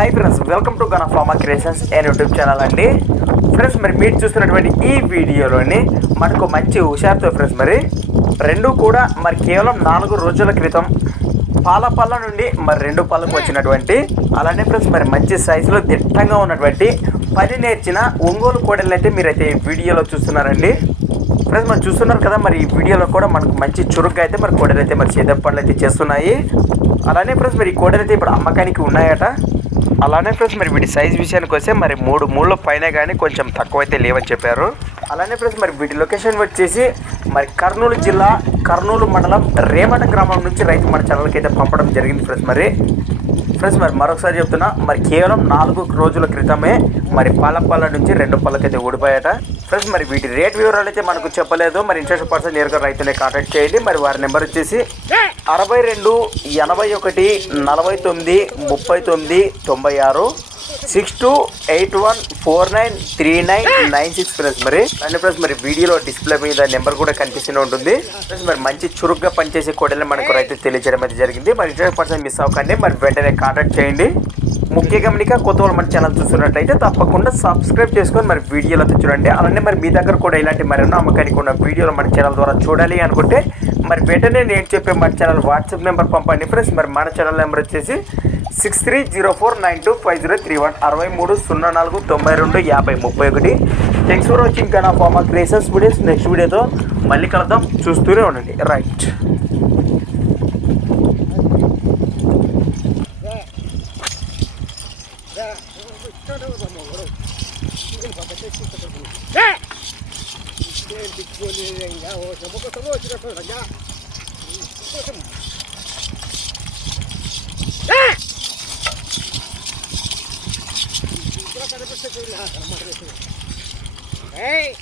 Hi friends welcome to gun pharma creations and YouTube channel అండి. Friends మరి మీరు చూస్తున్నటువంటి ఈ వీడియోలోని మనకు మంచి హుషారుతో ఫ్రెండ్స్ మరి రెండు కూడా మరి కేవలం నాలుగు రోజుల క్రితం పాల పళ్ళ నుండి మరి రెండు పళ్ళకు వచ్చినటువంటి అలానే ఫ్రెండ్స్ మరి మంచి సైజులో దిట్టంగా ఉన్నటువంటి పని నేర్చిన ఒంగోలు కోడలు అయితే మీరైతే ఈ వీడియోలో చూస్తున్నారండి. ఫ్రెండ్స్ మనం చూస్తున్నారు కదా మరి ఈ వీడియోలో కూడా మనకు మంచి చురుగ్గా అయితే మరి కోడలు అయితే మరి చేత పనులు అయితే చేస్తున్నాయి. అలానే ఫ్రెండ్స్ మరి ఈ కోడలు అయితే ఇప్పుడు అమ్మకానికి ఉన్నాయట. అలానే ఫ్రెండ్స్ మరి వీటి సైజ్ విషయానికి వస్తే మరి మూడు మూడు పైన కానీ కొంచెం తక్కువ అయితే లేవని చెప్పారు. అలానే ఫ్రెండ్స్ మరి వీటి లొకేషన్ వచ్చేసి మరి కర్నూలు జిల్లా కర్నూలు మండలం రేమట గ్రామం నుంచి రైతు మన ఛానల్కి అయితే పంపడం జరిగింది ఫ్రెండ్స్ మరి. ఫ్రెండ్స్ మరి మరొకసారి చెప్తున్నా మరి కేవలం నాలుగు రోజుల క్రితమే మరి పాలపల్ల నుంచి రెండు పళ్ళకైతే ఊడిపోయాట ఫ్రెండ్స్ మరి వీటి రేట్ వివరాలు అయితే మనకు చెప్పలేదు. మరి ఇంట్రెస్ట్ పర్సన్ నేరుగా రైతునే కాంటాక్ట్ చేయండి. మరి వారి నెంబర్ వచ్చేసి అరవై రెండు ఎనభై ఒకటి నలభై తొమ్మిది ముప్పై తొమ్మిది తొంభై ఆరు six two eight one four nine three nine nine six friends మరి అండ్ ఫ్రెండ్స్ మరి వీడియోలో డిస్ప్లే మీద నెంబర్ కూడా కనిపిస్తూనే ఉంటుంది. ఫ్రెండ్స్ మరి మంచి చురుగ్గా పనిచేసే కోడలు మనకు రైతులు తెలియజేయడం అయితే జరిగింది. మరి ఇంట్రెస్ట్ పర్సన్ మిస్ అవ్వకండి. మరి వెంటనే కాంటాక్ట్ చేయండి. ముఖ్య గమనిక కొత్త వాళ్ళు మన ఛానల్ చూస్తున్నట్టయితే తప్పకుండా సబ్స్క్రైబ్ చేసుకొని మరి వీడియోలో అయితే చూడండి. అలానే మరి మీ దగ్గర కూడా ఇలాంటి మరెన్నో అమ్మకానికి ఉన్న వీడియోలు మన ఛానల్ ద్వారా చూడాలి అనుకుంటే మరి వెంటనే నేను చెప్పే మన ఛానల్ వాట్సాప్ నెంబర్ పంపండి. ఫ్రెండ్స్ మరి మన ఛానల్ నెంబర్ వచ్చేసి six three zero four nine two five zero three one అరవై మూడు సున్నా నాలుగు తొంభై రెండు యాభై ముప్పై ఒకటి thanks for watching Kanna pharma creations videos next వీడియోతో మళ్ళీ కలుద్దాం. చూస్తూనే ఉండండి. Right Hey!